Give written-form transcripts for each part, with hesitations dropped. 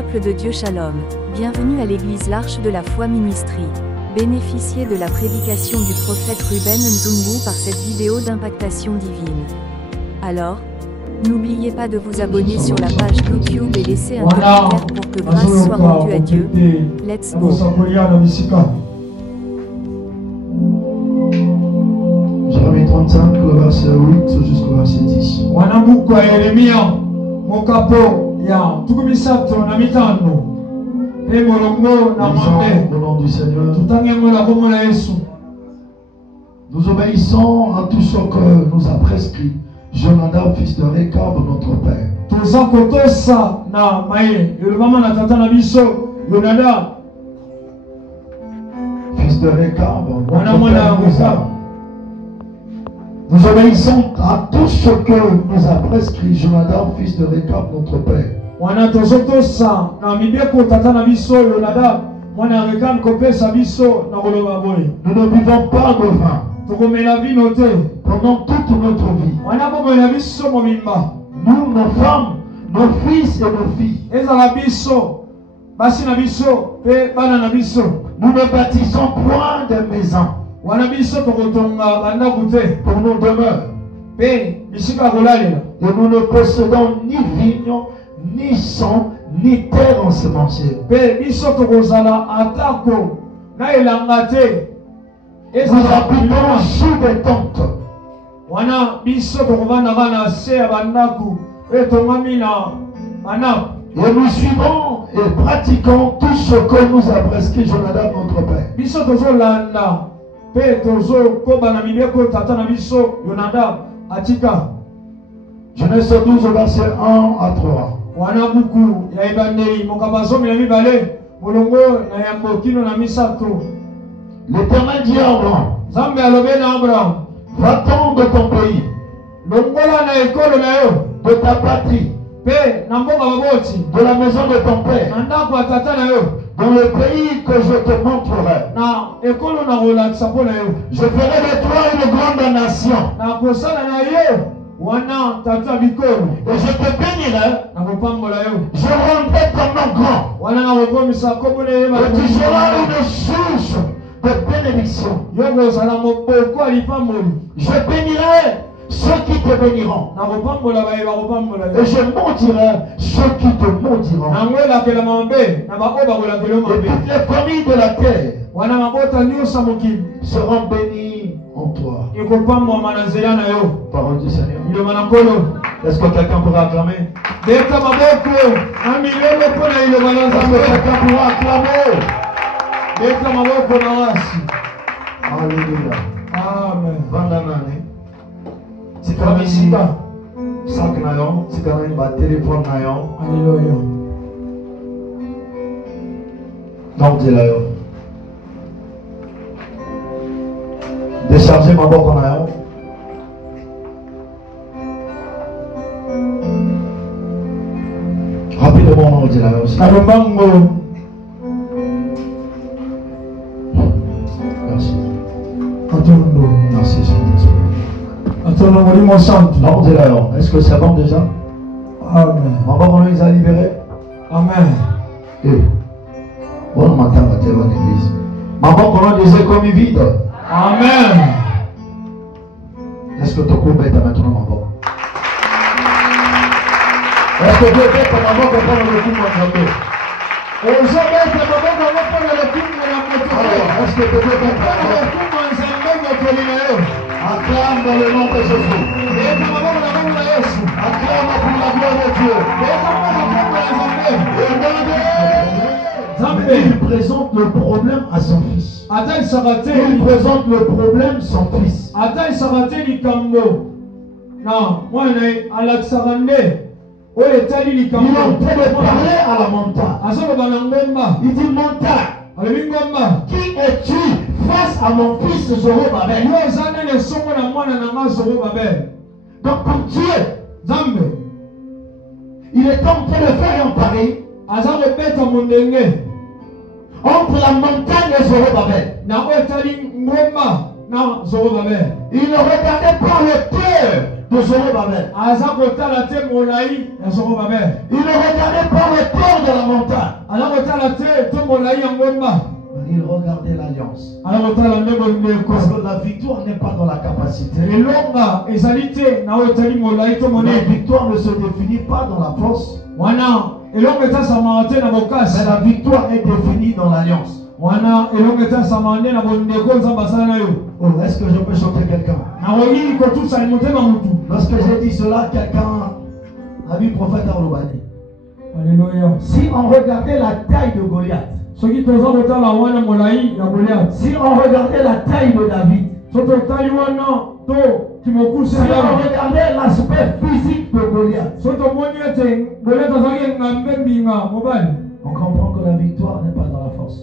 Peuple de Dieu Shalom, bienvenue à l'église L'Arche de la Foi Ministry. Bénéficiez de la prédication du prophète Ruben Nzungu par cette vidéo d'impactation divine. Alors, n'oubliez pas de vous abonner sur la page YouTube et laisser un commentaire pour que grâce soit rendue à Dieu. Let's go. Jérémie 35, le verset 8 jusqu'au verset 10. Au nom du Seigneur, nous obéissons à tout ce que nous a prescrit Jonadab, fils de Rekab, notre père. Fils de Rekab, notre père. Nous obéissons à tout ce que nous a prescrit Jonadab, fils de Rekab, notre père. Nous ne buvons pas de vin pendant toute notre vie. Nous, nos femmes, nos fils et nos filles, nous ne bâtissons point de maisons pour nos demeures. Et nous ne possédons ni vignes, ni sang, ni terre ensemencière. Nous habitons sous des tentes. Et nous suivons et pratiquons tout ce que nous a prescrit Jonadab, notre père. Genèse 12, verset 1 à 3. L'Éternel dit à Abraham, va-t'en de ton pays, de ta patrie, de la maison de ton père, dans le pays que je te montrerai. Je ferai de toi une grande nation. Et je te bénirai. Je rendrai ton nom grand. Et tu seras une source de bénédiction. Je bénirai ceux qui te béniront. Et je maudirai ceux qui te maudiront. Et toutes les familles de la terre seront bénies en toi. Parole du Seigneur. Est-ce que quelqu'un pourra acclamer? Est-ce que quelqu'un pourra acclamer? Alléluia. Amen. Vandanane. Si tu as mis sac nayon, si tu as mis téléphone nayon. Alléluia. Donc dis là. Déchargez ma boque en nayon. Rapidement on dit là aussi. Merci. Merci Saint-Esprit. Non, dis là. Est-ce que c'est bon déjà? Amen. Ma boque on les a libérés. Amen. Et bon matin à terre en église. Ma boque on les a commis vide. Amen. Est-ce que tu peux mettre maintenant ma boque? Est-ce que tu peux mettre ma boque pour prendre le coup de mon jambe? Est-ce que tu peux mettre ma boque? Acclame dans le nom de Jésus. Acclame pour la gloire de Dieu. Il présente le problème à son fils. Il présente le problème à son fils. Il est en train de parler à la montagne. Il dit montagne, qui es-tu face à mon fils Zorobabel? Donc pour Dieu, il est en train de faire un pari entre la montagne et Zorobabel. Il ne regardait pas le cœur de Zorobabel. Il ne regardait pas le corps de la montagne. Il regardait l'alliance. Parce que la victoire n'est pas dans la capacité. La victoire ne se définit pas dans la force. Mais la victoire est définie dans l'alliance. Oh, est-ce que je peux chanter quelqu'un? Lorsque j'ai dit cela, quelqu'un a vu le prophète Arlobani. Si on regardait la taille de Goliath, si on regardait la taille de David, si on regardait l'aspect physique de Goliath, on comprend que la victoire n'est pas dans la force.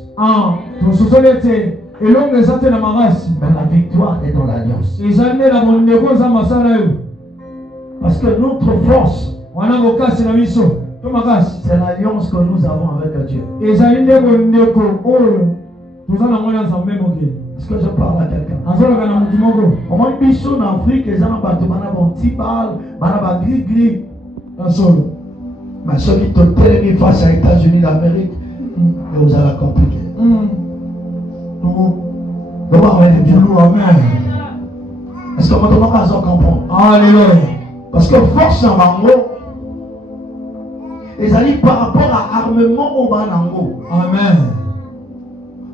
Mais la victoire est dans l'alliance. Parce que notre force, c'est l'alliance que nous avons avec Dieu. Est-ce que je parle à quelqu'un? Au moins, ils sont en Afrique, ils ont un petit bal, gris. Mais celui qui est face aux États-Unis d'Amérique, vous allez compliquer. Est-ce que maintenant, on va comprendre? Alléluia. Parce que force en mango, ils allaient par rapport à armement au banango. Amen.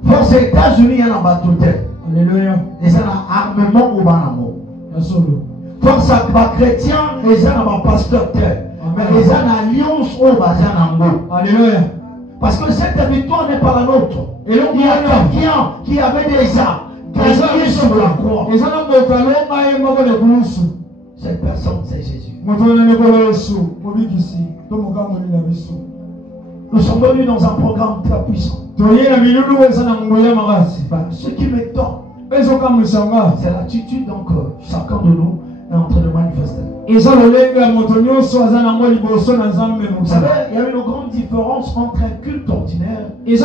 Force aux États-Unis, il y a un bateau. Alléluia. Ils ont un armement au banango. Force à chrétien, ils ont un pasteur terre. Mais ils ont une alliance au banango. Alléluia. Parce que cette victoire n'est pas la nôtre. Et donc, il y a quelqu'un qui avait déjà gagné sur la croix. Cette personne, c'est Jésus. Nous sommes venus dans un programme très puissant. Ce qui m'étonne, c'est l'attitude donc chacun de nous est en train de manifester. Vous savez, il y a une grande différence entre un culte ordinaire et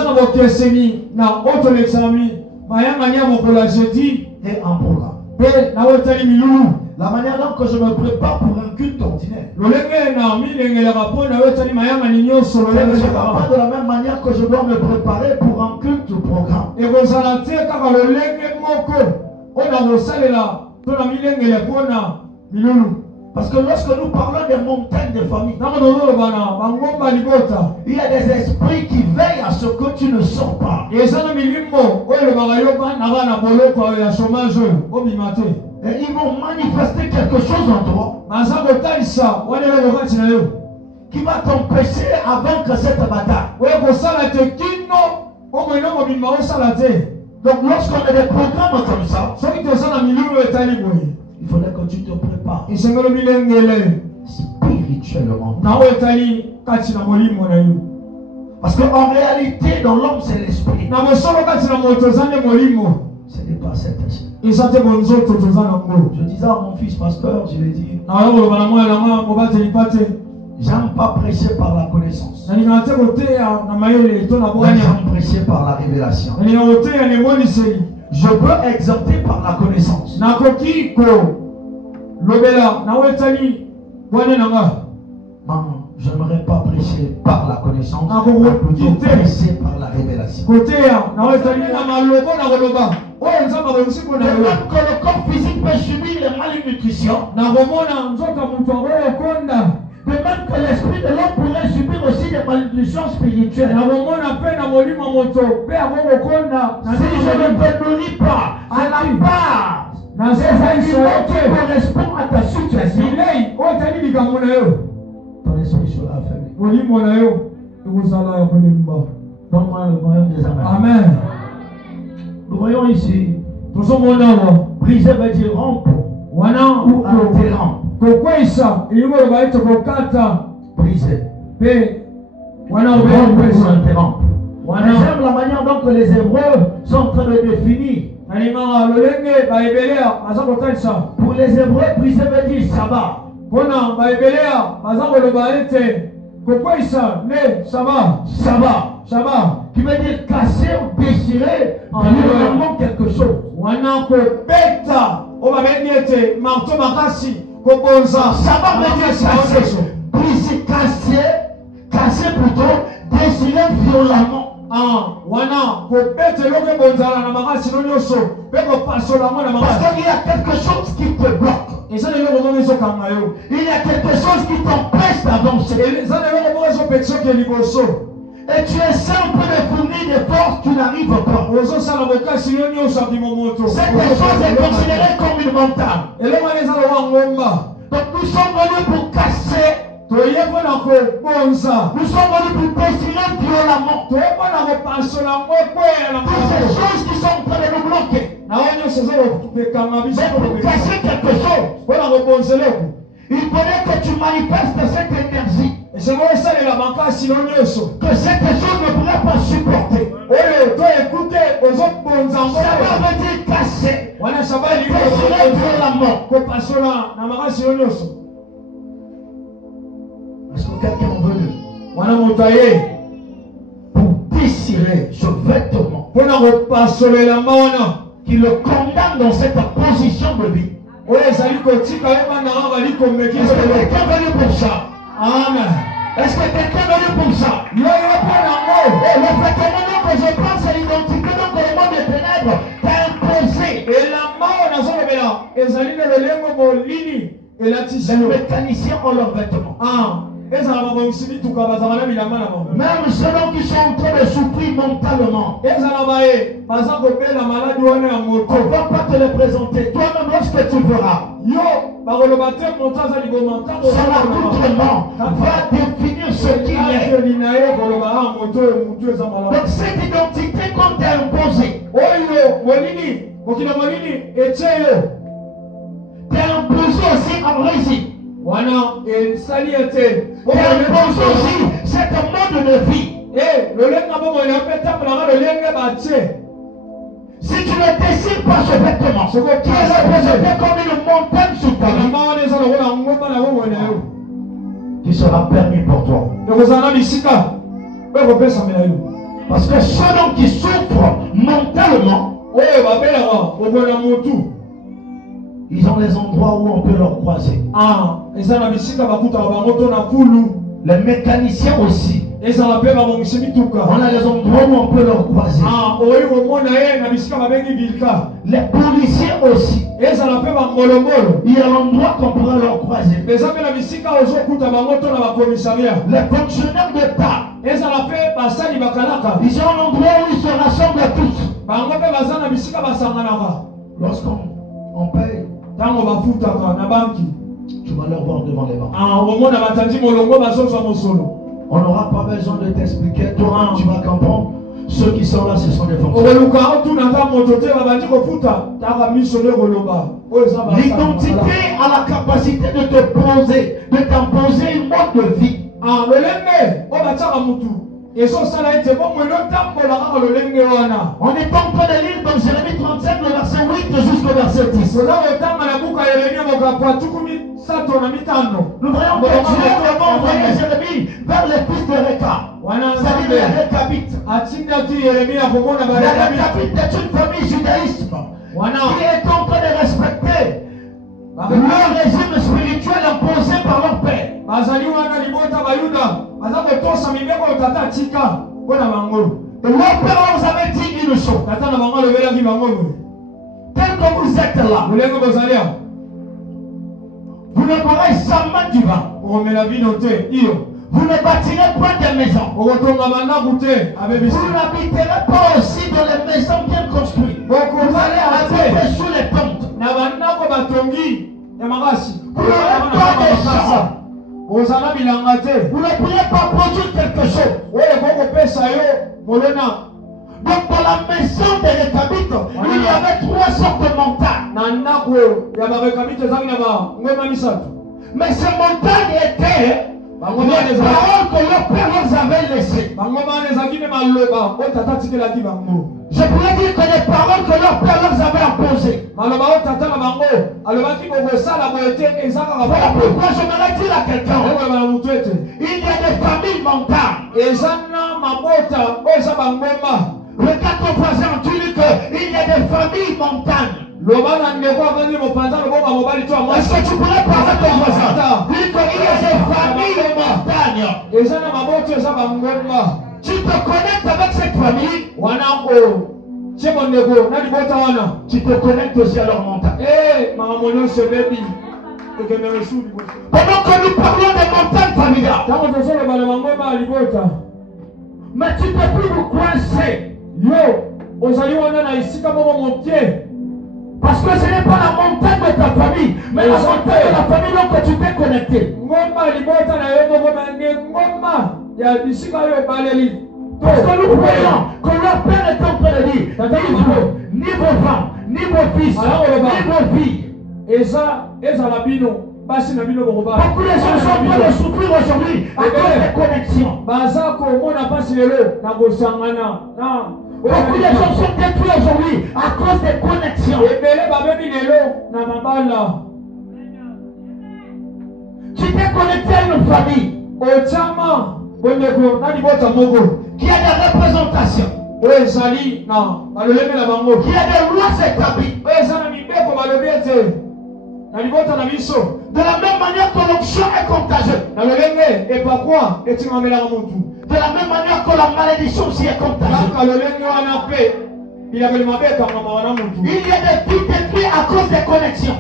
un programme. La manière dont je me prépare pour un culte ordinaire, ce n'est pas de la même manière que je dois me préparer pour un culte ou programme. Parce que lorsque nous parlons des montagnes de famille, il y a des esprits qui veillent à ce que tu ne sors pas. Et ils vont manifester quelque chose en toi qui va t'empêcher à vaincre cette bataille. Donc lorsqu'on a des programmes comme ça, il faudrait que tu te prépares spirituellement. Parce qu'en réalité, dans l'homme, c'est l'esprit. Ce n'est pas cet esprit. Je disais à mon fils pasteur, je lui ai dit, j'aime pas prêcher par la connaissance. J'aime prêcher par la révélation. Je peux exhorter par la connaissance. Je n'aimerais pas prêcher par la connaissance, mais plutôt prêcher par la révélation. De même que le corps physique peut subir les malnutritions, de même que l'esprit de l'homme pourrait subir aussi des malnutritions spirituelles. Si je ne te nourris pas à la base des aliments qui correspondent à ta situation, ton esprit sera affaibli. Donne-moi le moyen des amens. Amen. Nous voyons ici, briser veut dire rompre ou interrompre. Briser. Rompre ou interrompre. J'aime la manière dont les Hébreux sont en train de définir. Pour les Hébreux, briser veut dire sabbat. Sabbat. Qui veut dire casser ou déchirer violemment quelque chose. Savoir veut dire casser. Briser, casser plutôt, désirer violemment. Parce qu'il y a quelque chose qui te bloque. Il y a quelque chose qui t'empêche d'avancer. Et tu essaies un peu de fournir des forces, tu n'arrives pas. Cette chose est considérée comme une montagne. Donc nous sommes venus pour casser. Nous sommes venus pour déchirer violemment toutes ces choses qui sont en train de nous bloquer. Mais pour casser quelque chose, il faudrait que tu manifestes cette énergie. Que cette chose ne pourrait pas supporter. Ça veut dire casser. Déchirer violemment. Est-ce que quelqu'un est venu pour déchirer ce vêtement qui le condamne dans cette position de vie? Est-ce que quelqu'un est venu pour ça? Amen. Est-ce que quelqu'un est venu pour ça? Et le vêtement que je pense c'est l'identité donc le monde des ténèbres t'a imposé. Les mécaniciens ont leurs vêtements. Même ceux qui sont en train de souffrir mentalement, on ne va pas te les présenter. Toi-même, lorsque tu verras, son accoutrement va définir ce qu'il est. Donc cette identité qu'on t'a imposée, t'es imposé aussi en régime. T'es imposé aussi cette mode de vie. Si tu ne désires pas ce vêtement, tu es représenté comme une montagne sous ta vie qui sera permis pour toi. Parce que ceux qui souffrent mentalement, ils ont les endroits où on peut leur croiser. Les mécaniciens aussi. On a les endroits où on peut leur croiser. Les policiers aussi. Il y a l'endroit qu'on pourrait leur croiser. Les fonctionnaires d'État. Ils ont un endroit où ils se rassemblent tous. Lorsqu'on paye, tu vas leur voir devant les banques. On n'aura pas besoin de t'expliquer. Toi, tu vas comprendre. Ceux qui sont là, ce sont des fonctionnaires. L'identité a la capacité de te poser, de t'imposer une mode de vie. On est en train de lire dans Jérémie 35, le verset 8 jusqu'au verset 10. Nous voyons que Dieu a envoyé Jérémie vers les fils de Réka. C'est-à-dire les Rékabites. Les Rékabites est une famille judaïsme qui est en train de respecter leur régime spirituel imposé par leur père. Et leur père nous avait dit une chose. Tel que vous êtes là, vous ne boirez jamais du vin. Vous ne bâtirez point de maisons. Vous n'habiterez pas aussi dans les maisons bien construites. Vous allez habiter sous les tentes. Vous n'aurez pas de champs. Vous ne pourrez pas produire quelque chose. Donc dans la maison des Rékabites, il y avait 3 sortes de montagnes. Mais ces montagnes étaient les paroles que leur père leur avait laissées. Je pourrais dire que les paroles que leur père leur avait imposées. Voilà pourquoi je me dire à quelqu'un, il y a des familles montagnes. Regarde ton voisin, tu dis qu'il y a des familles montagnes. Est-ce que tu pourrais parler à ton voisin? Dis qu'il y a des familles montagnes. Tu te connectes avec cette famille. Tu te connectes aussi à leur montagne. Pendant que nous parlons des montagnes familiales, mais tu ne peux plus vous coincer. Parce que ce n'est pas la montagne de ta famille, mais la montagne de la famille dont tu t'es connecté. Parce que nous voyons que leur père est en train de dire, ni vos femmes, ni vos fils, ni vos filles. Beaucoup de gens sont en train de souffrir aujourd'hui à cause des connexions. Beaucoup de gens sont détruits aujourd'hui à cause des connexions. Tu t'es connecté à une famille qui a des représentations, qui a des lois établies. De la même manière que l'onction est contagieuse. De la même manière que la malédiction aussi est contagieuse. Il y a des vies détruites à cause des connexions.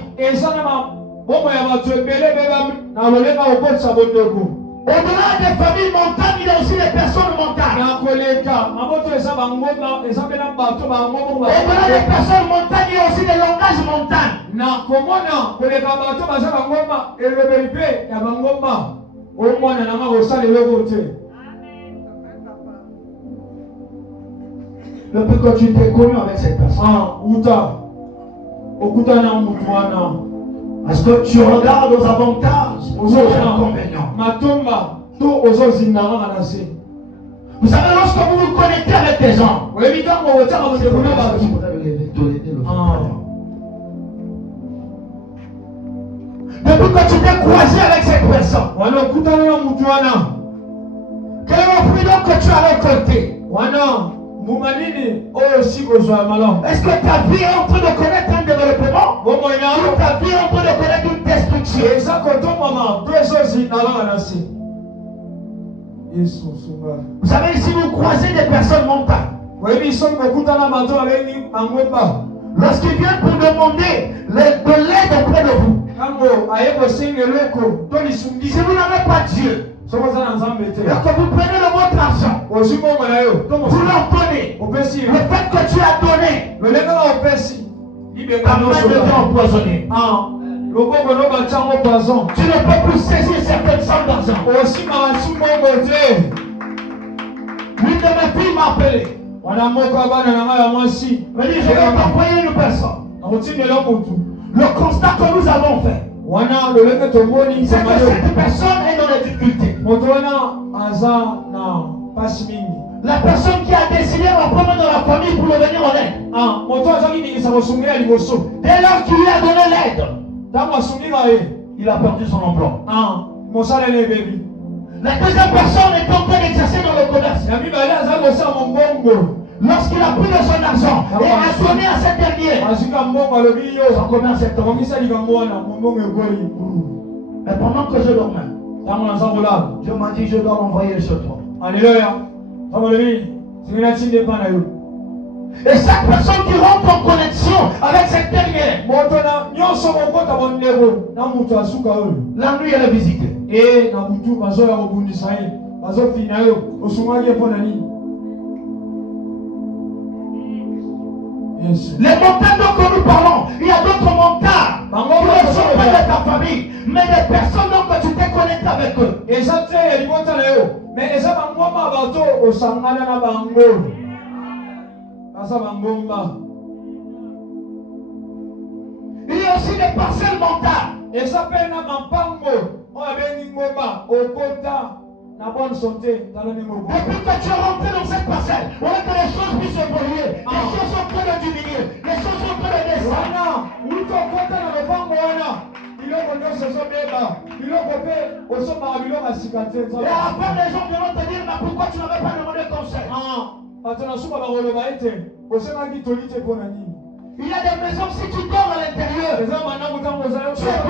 Au-delà des familles montagnes, il y a aussi des personnes montagnes. Au-delà des personnes montagnes, il y a aussi des langages montagnes. Depuis que tu t'es connu avec cette personne, est-ce que tu regardes aux avantages, aux inconvénients? Vous savez, lorsque vous vous connectez avec des gens, depuis que tu t'es croisé avec cette personne, quel est le fruit que tu as récolté? Est-ce que ta vie est en train de connaître un développement ou ta vie est en train de connaître une destruction? Vous savez, si vous croisez des personnes montagnes, lorsqu'ils viennent pour demander de l'aide auprès de vous, si vous n'avez pas Dieu, et que vous prenez de votre argent, vous leur donnez, le fait que tu as donné, ta main devient empoisonnée. Tu ne peux plus saisir certaines sommes d'argent. L'une de mes filles m'a appelé. Me dit, je vais t'envoyer une personne. Le constat que nous avons fait, c'est que cette personne est dans les difficultés. La personne qui a décidé de prendre dans la famille pour le venir en aide, dès lors qu'il lui a donné l'aide, il a perdu son emploi. La deuxième personne est en train d'exercer dans le commerce. Lorsqu'il a pris de son argent et a donné à cette dernière, son commerce est tombé. Mais pendant que je dormais, Dieu m'a dit, je dois l'envoyer sur toi. Alléluia. Et chaque personne qui rentre en connexion avec cette dernière, la nuit elle est visitée. Les montagnes dont nous parlons, il y a d'autres montagnes qui ne sont pas de ta famille, mais des personnes dont tu t'es connecté avec eux. Il y a aussi des parcelles montagnes. Depuis que tu es rentré dans cette parcelle, on voit que les choses puissent évoluer. Les choses sont en train de diminuer. Les choses sont en train de descendre. Et à la fin, les gens viendront te dire, mais pourquoi tu n'avais pas demandé conseil? Il y a des maisons, si tu dors à l'intérieur, tu es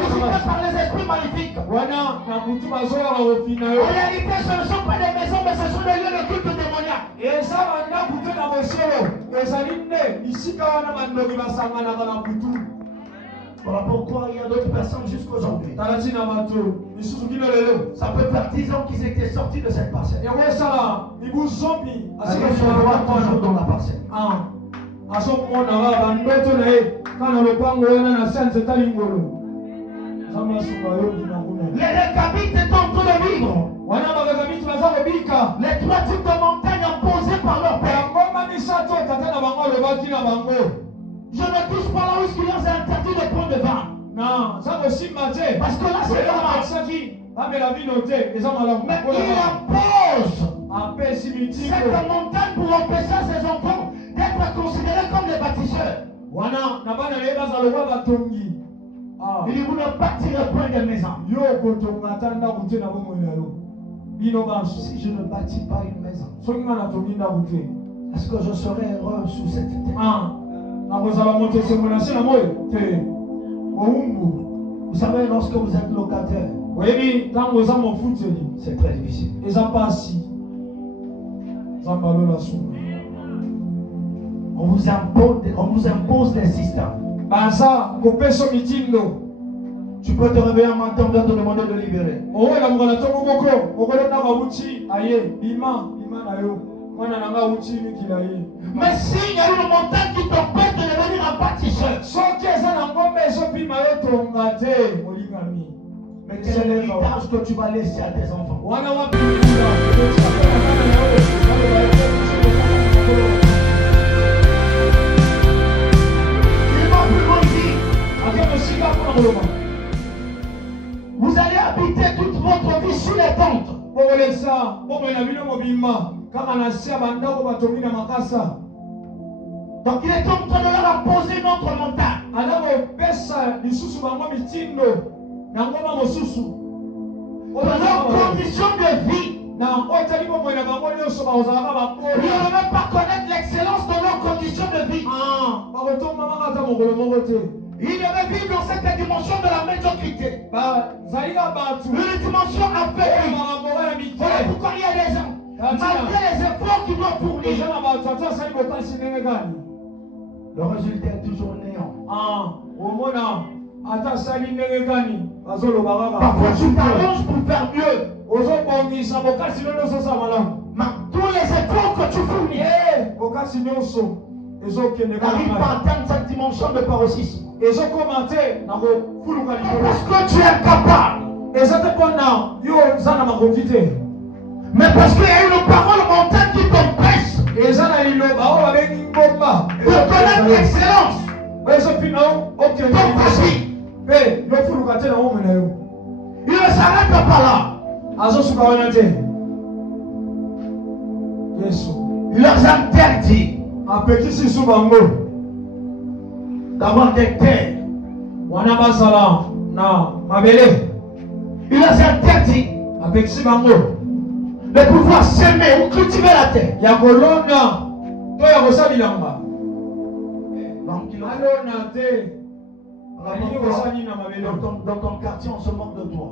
visité par les esprits maléfiques. En réalité, ce ne sont pas des maisons, mais ce sont des lieux de culte démoniaque. Voilà pourquoi il y a d'autres personnes jusqu'aujourd'hui. Ça peut faire 10 ans qu'ils étaient sortis de cette parcelle. Ils sont toujours dans la parcelle. Les Récabites étaient en train de vivre. Les 3 types de montagnes imposées par leur père. Je ne touche pas là où il leur est interdit de prendre le vin. Parce que là c'est normal. Mais il impose cette montagne pour empêcher à ses enfants d'être considérés comme des bâtisseurs. Il dit vous ne bâtirez point de maison. Si je ne bâtis pas une maison, est-ce que je serai heureux sous cette terre? Vous savez, lorsque vous êtes locataire, c'est très difficile. On vous impose des systèmes. Tu peux te réveiller un matin, on va te demander de libérer. Mais s'il y a une montagne qui t'empêche de devenir un bâtisseur, mais quel est l'héritage que tu vas laisser à tes enfants? Vous allez habiter toute votre vie sous les tentes. Donc il est en train de leur imposer notre montagne. Leur condition de vie. Ils ne veulent même pas connaître l'excellence de leur condition de vie. Ils devaient vivre dans cette dimension de la médiocrité. Une dimension affaiblie. Voilà pourquoi il y a des gens, malgré les efforts qu'ils doivent fournir, le résultat est toujours néant. Parfois tu t'arranges pour faire mieux. Mais tous les efforts que tu fournis n'arrivent pas à atteindre cette dimension de paroxysme. Parce que tu es capable. Mais parce qu'il y a une parole montagne qui t'empêche de connaître l'excellence. Il ne s'arrête pas là. Il leur interdit d'avoir des terres. Il leur interdit de pouvoir s'aimer ou cultiver la terre. Donc il dans ton quartier on se moque de toi.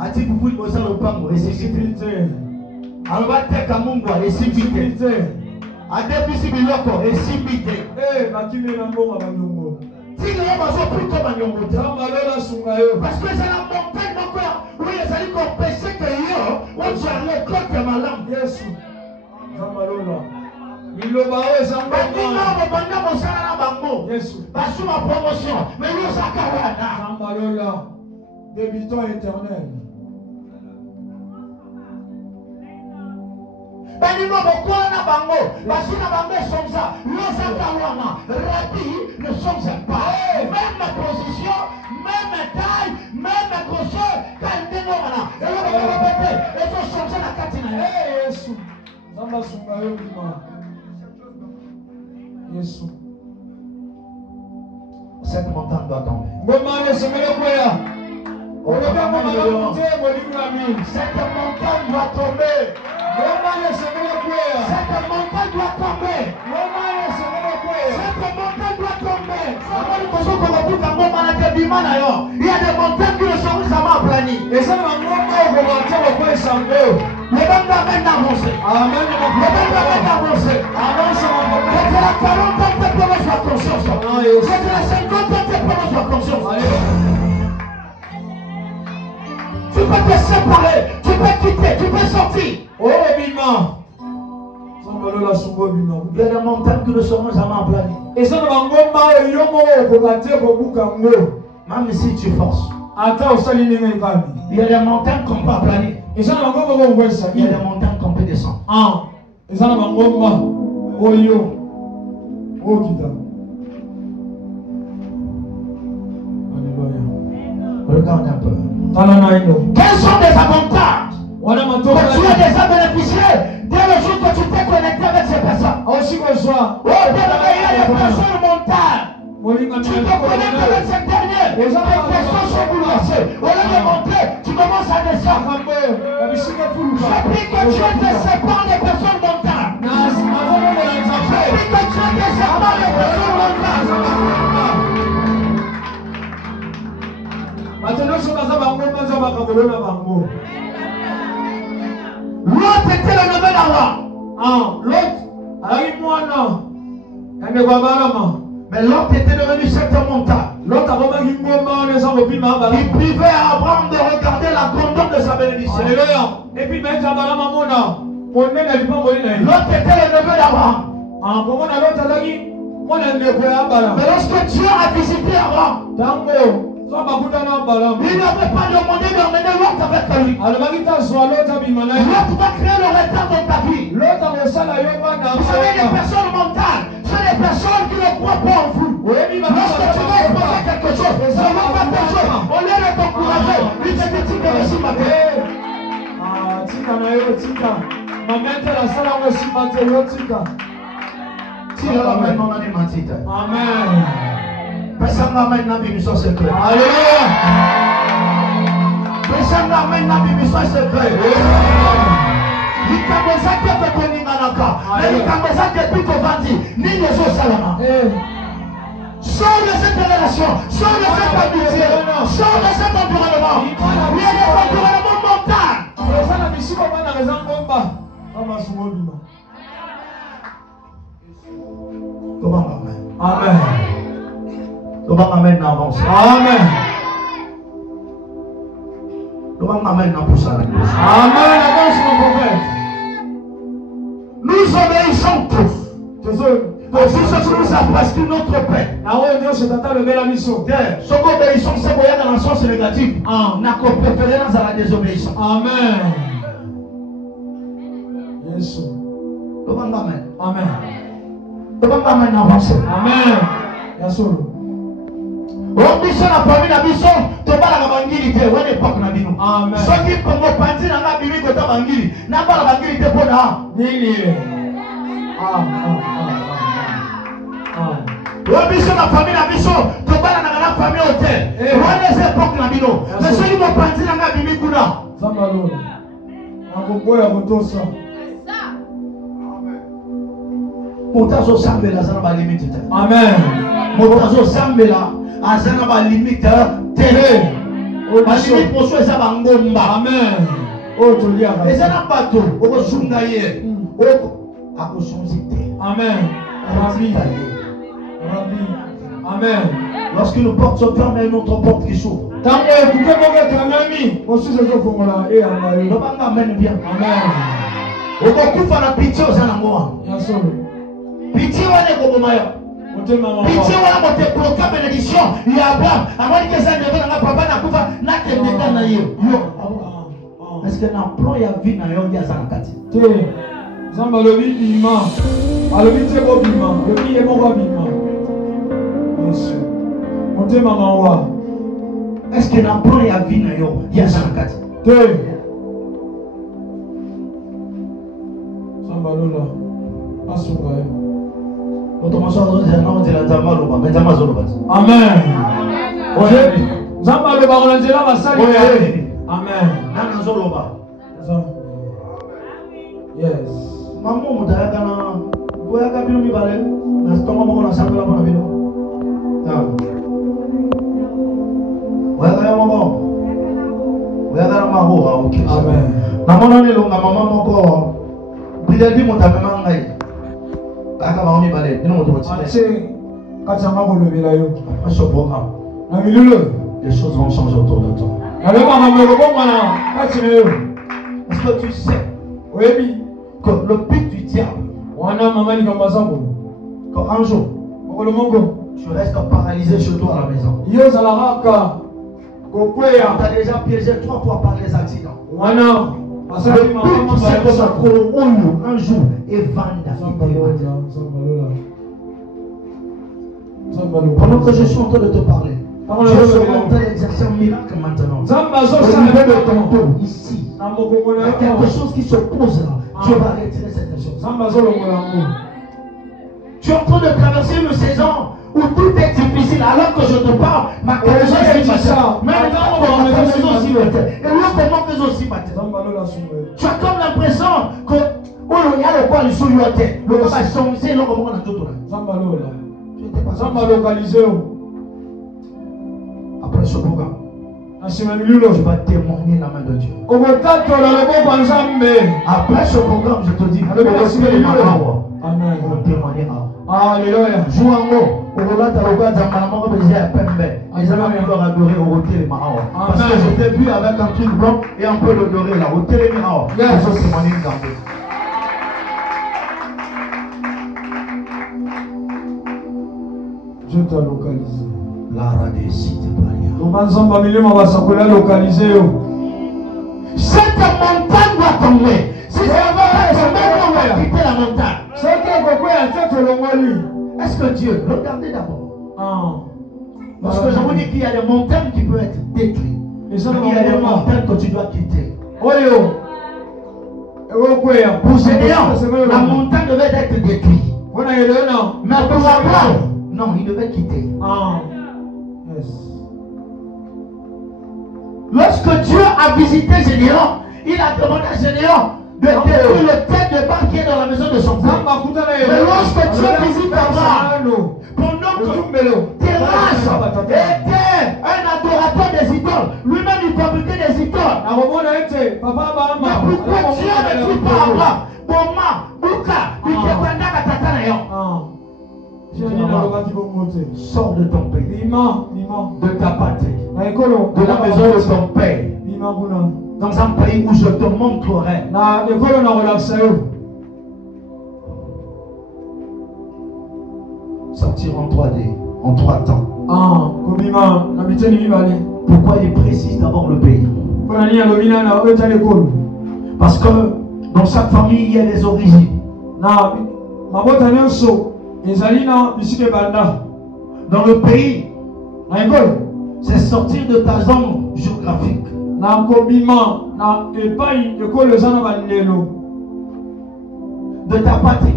Ati pupu bosa lopango esikite. Albateka Mungu esikite. Adebisi biloko esikite. Bakimela mbonga banyongo. Tino bazo plutôt banyongo. Parce que c'est la montagne encore où ils allaient empêcher que yo on soit le côté malam. Yesu. Zamalola. Miloba ezamba. Banda bosala na bango. Yesu. Basu ma promotion. Mais yo sakawada. Zamalola. Débutant éternel. Bango, ne sommes pas. Même position, même taille, même grosseur. Cette montagne doit tomber. Cette montagne doit tomber. Cette montagne doit tomber. Cette montagne doit tomber. Il y a des montagnes qui ne sont jamais aplanies. Les hommes doivent avancer. C'est la 40 ans que pour soit conscience. C'est la 50 ans que pour soit conscience. Tu peux te séparer, tu peux quitter, tu peux sortir. Oh, Bima. Il y a des montagnes qui ne seront jamais aplanies. Même si tu forces. Il y a des montagnes qu'on peut aplanir. Il y a des montagnes qu'on peut descendre. Regarde un peu. Quels sont les avantages que tu as déjà bénéficié dès le jour que tu t'es connecté avec ces personnes? Oh, il y a des personnes montagnes. Tu te connectes avec ces derniers. Les personnes sont bouleversées. Au lieu de monter, tu commences à descendre. Je prie que Dieu te sépare des personnes montagnes. Je prie que Dieu te sépare des personnes montagnes. L'autre était le neveu d'Abraham. Mais l'autre était devenu cette montagne. Il privait à Abraham de regarder la grandeur de sa bénédiction. L'autre était le neveu d'Abraham. Mais lorsque Dieu a visité Abraham, il n'avait pas demandé d'emmener l'autre avec lui. L'autre va créer le retard dans ta vie. Vous savez, les personnes mentales, c'est les personnes qui ne croient pas en vous. Lorsque tu vas exposer quelque chose, ça va pas quelque chose. Au lieu de t'encourager, il te dit que réussis ma vie. Amen. Personne n'amène la mission secrète. Alléluia. Personne n'amène la mission secrète. Il t'a besoin que tu connais Manaka. Mais il t'a besoin que tu te vendis. Ni les autres salama. Sors de cette relation. Sors de cette amitié. Sors de cet environnement. Il y a des environnements montables. Comment amen? Amen. Comment amen avance? Amen. Comment amen n'a pour ça? Amen. Avance mon prophète. Nous obéissons tous. Aussi ce que nous a prescrit notre Père. Ce qu'on obéissons, c'est qu'on est dans le sens négatif. N'a qu'au préféré dans la désobéissance. Amen. Yes. Comment amen? Amen. Comment amen avance? Amen. Yes. On mission la famille la mission toba la bangili te wone époque na bino. Amen. Soki Congo pandi na nga bimi ko ta bangili na ba la bangili te pona. Nini. On mission la famille la mission toba la famille hôtel. Wone époque na bino. Mais soki mo pandi na nga bimi kuna. Zambalo. Nakoboya kotosa. Motazo sambela sana ba limite. Amen. Motazo sambela azana ba limite télé. Ba limite pour soi ça ba ngomba. Amen. Oh tolia. Ezana bato okosunga ye. Oko akosonzite. Amen. Rabbi. Rabbi. Amen. Lorsque nos portes sont fermées, une autre porte qui s'ouvre. Tant que vous pouvez ami, aussi je veux qu'on la et amen. Le banga amène bien. Amen. Okokufa na pitié ozana ngoa. Yaso. Pitié wane kobomayo. Pitié wana mote bloquer bénédiction. Il y a Abraham. Avant que ça ne vienne na papa na kufa na tendeka na yo. Est-ce que na plan ya vie na yo ya zana kati? Te. Zamba lobi bima. Alobi te bo bima. Lobi e mo ba bima. Yes. Mote mama wa. Est-ce que na plan ya vie na yo ya zana kati? Te. Zamba lola. Asunga yo. Amen. Zamba loba olanzela basali. Amen. Yes. Maman, mon taille, quand vous avez un peu de balai, dans ce temps, on a ça là pour la vidéo. Ouais, maman. Ouais, maman, ok. Amen. Maman, on est là, maman, encore. Briller dit mon taille, maman, aïe. Aka maman, mi balai, non, on doit tirer. Quand tu as mal au lever là, après ce programme, les choses vont changer autour de toi. Est-ce que tu sais que le but du diable, quand un jour, tu restes paralysé chez toi à la maison, tu as déjà piégé 3 fois par les accidents. Le but, c'est que ça coule un jour et vendre. Pendant que je suis en train de te parler, je suis en train d'exercer un miracle maintenant. Au niveau de ton dos, ici, il y a quelque chose qui s'oppose là. Tu vas retirer cette chose. Tu es en train de traverser une saison où tout est difficile alors que je te parle. Ma carrière est difficile. Mais ta maison aussi va être. Et l'autre que aussi va être. Tu as comme l'impression que il y a le quoi le sous lui a été. Le quoi va changer l'homme comme on a tout là. Après ce programme, tu vas témoigner la main de Dieu. Après ce programme, je te dis, on va témoigner. Alléluia. Joue en haut. Parce que je t'ai vu avec un truc blanc et un peu le doré là. Au télémiracle. Je vais témoigner une gambée. Dieu t'a localisé. Lara des sites paria. Cette montagne doit tomber. Si ça va quitter la montagne. Est-ce que Dieu, regardez d'abord. Parce que je vous dis qu'il y a des montagnes qui peuvent être détruites. Il y a des montagnes que tu dois quitter. Pour Gédéon, la montagne devait être détruite. Mais pour Abraham, non, il devait quitter. Lorsque Dieu a visité Gédéon, il a demandé à Gédéon de détruire le tête de barre qui est dans la maison de son père. Mais lorsque Dieu visite Abraham, pendant que Terrasse était un adorateur des idoles, lui-même il fabriquait des idoles. Mais pourquoi Dieu ne dit pas à Abraham, Boma, Buka, sors de ton pays, de ta patrie, de la maison de ton père, dans un pays où je te montrerai. Sortir en 3D, en 3 temps. Pourquoi il précise d'abord le pays? Parce que dans chaque famille il y a des origines. Dans le pays, c'est sortir de ta zone géographique. De ta patrie.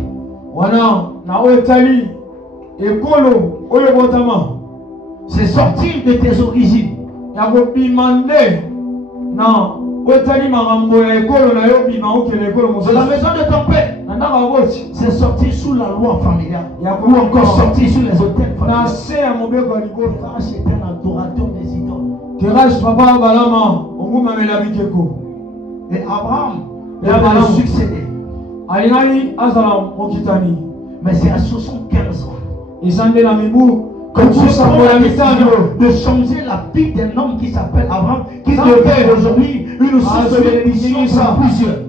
C'est sortir de tes origines. De la maison de ton père. C'est sortir sous la loi familiale. Ou encore sortir sous les hôtels familiales. C'est un adorateur des idoles. Et Abraham a succédé. Mais c'est à 75 ans que Dieu prend la décision de changer la vie d'un homme qui s'appelle Abraham, qui devient aujourd'hui une source de bénédiction pour plusieurs.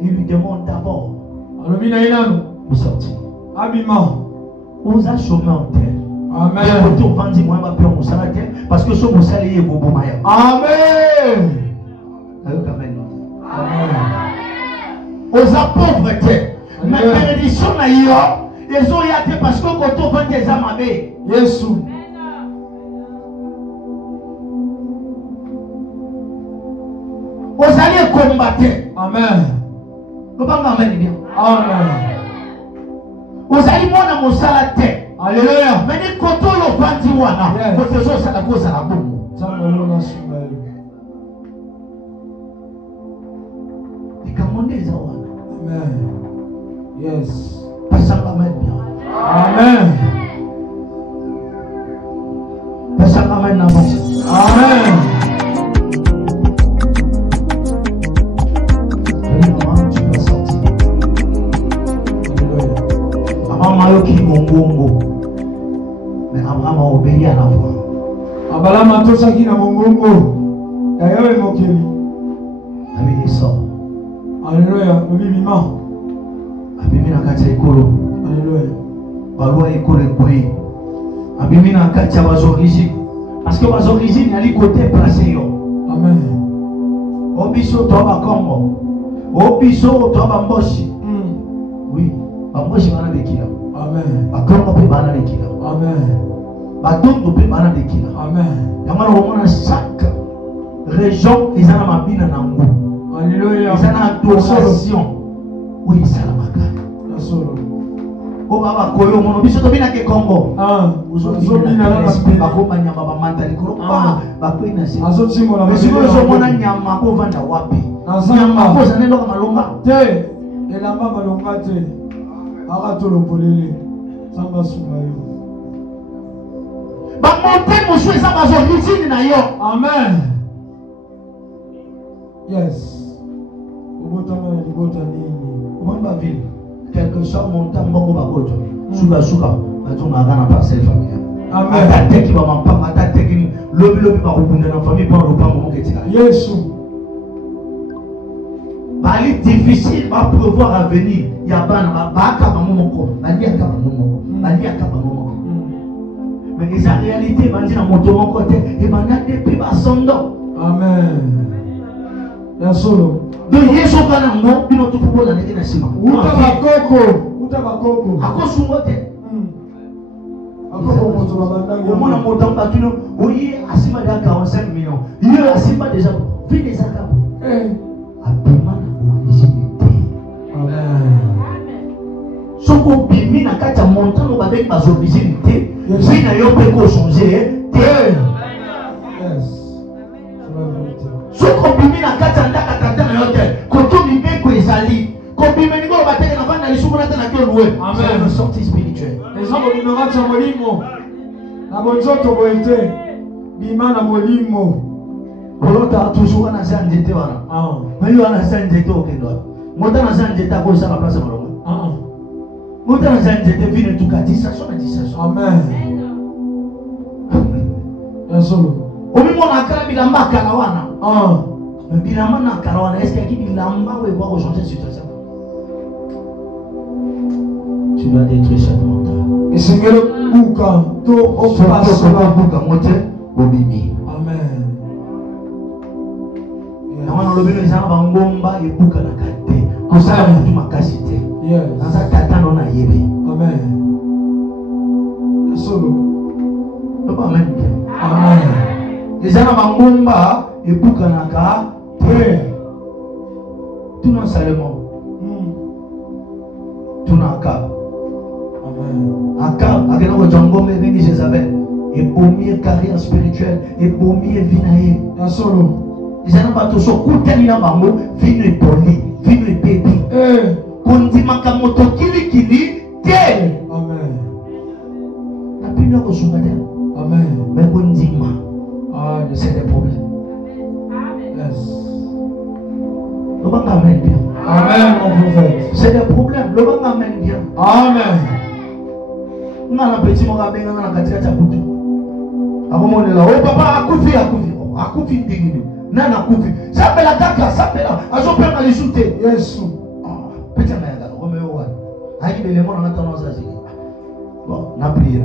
Il lui demande d'abord de sortir. Vous avez chômé en terre. Amen. Parce que ce moussa est beau. Amen. Aux pauvreté. Mais bénédiction d'ailleurs, ils ont été parce que quand on vend des âmes à Jésus. Vous allez combattre. Amen. Amen. Amen. Vous allez voir dans mon salaté. Alléluia. Mais les cotons le bandi wana. Côté ça ça la cause à la bombe. Et comment on est ça wana? Amen. Yes. Parce que ça m'aide bien. Amen. Parce que ça m'aide na bon. Amen. Mayoki mongongo, mais Abraham a obéi à la voix. Abraham a tosaki na mongongo. D'ailleurs, il mokeli. Amen, il sort. Alléluia. Le vivant. Abimi na kati ya ekolo. Alléluia. Balwa ekolo ekoi. Abimi na kati ya bas origine. Parce que bas origine ali côté placé yo. Amen. Obiso to ba Congo. Obiso to ba Mboshi. Oui. Bamboshi bana bekila. Amen. Bakongo pe bana bekila. Amen. Batongo pe bana bekila. Amen. Yamana omona chaque région ils en mabina na ngo. Alléluia. Ils en adoration. Oui, ça la maka. La solo. O baba koyo mono biso to bina ke Congo. Ah, uzobina na esprit bakoma nyama ba manta likolo. Ba ko ina se. Azotimo na biso uzomona nyama ko vanda wapi? Nyama ko zanelo ka malonga. Te, elamba malonga te. Agatolo polele. Samba sumayo. Ba montagne mo shwe za bazo litini na yo. Amen. Yes. Obotama na libota nini? Omamba ville. Quelque chose montagne bongo bakoto. Suka batonga kana parcelle familiale. Amen. Ata teki ba mampanga ata teki lobi ba kubunda na famille pour le pango moketika. Yesu. Bali difficile va prévoir à venir. Ya bana ba ka ba momoko. Bali aka ba momoko. Bali aka ba momoko. Mais les réalités bandi na moto mon côté et bana depuis ba sondo. Amen. Ya solo. Donc Yesu kana ngo bino to popola ndenge na sima. Uta bakoko. Akosu ngote. Akoko moto babandaki. Omona moto mbakino oyi asima ya 45 millions. Il asima déjà vu des accords. Abima na originalité. Amen. Soko bimi na kata montano ba avec bas originalité. Vi na yo pe ko changer. Yes. Soko bimi na kata ndaka tata na yo te. Koto mi be ko ezali. Ko bimi ni ko ba teke na vanda lisumu na tana ke loué. Amen. Une sortie spirituelle. Les gens qui nous ratent molimo. Na bonjoto boite. Bima na molimo. Olota toujours na sanjete wana. Mais yo na sanjete okendo. Mota na sanjete ko sa place malonga. Mota na sanjete vine tukati sa so na disa. Amen. Yasolo. Omi mona kala bilamba kala wana. Bilamba na kala wana est-ce qu'il y a bilamba ou quoi changer situation? Tu dois détruire cette montagne. Et Seigneur buka to opaso buka mote obimi. Amen. Namana lobino ezana bangomba ebuka na kate. Kosala mutu makasi te. Yes. Nasa tata no na yebe. Amen. Solo. Papa amen. Amen. Ezana bangomba ebuka na kate. Tuna Salomon. Tuna Akab. Amen. Akab akena ko jangombe vini Jezabel. Et pommier carrière spirituelle et pommier vinae. Ya solo. Ezana bato so kutani na bango vino epoli, vino epepi. Kondimaka moto kilikili te. Amen. Napino ko sungate. Amen. Mais kondima. C'est des problèmes. Yes. Le banc amène bien. Amen, mon prophète. C'est des problèmes. Le banc amène bien. Amen. On a un petit mot à bien dans la katika chabutu. À un moment là, oh papa, akufi dingini. Nana akufi. Ça fait la kaka, ça fait la. Azo père m'a lisouté. Yes. Petit mère, on me voit. Aïe, mais les mots n'entendent pas ça. Bon, n'a prié.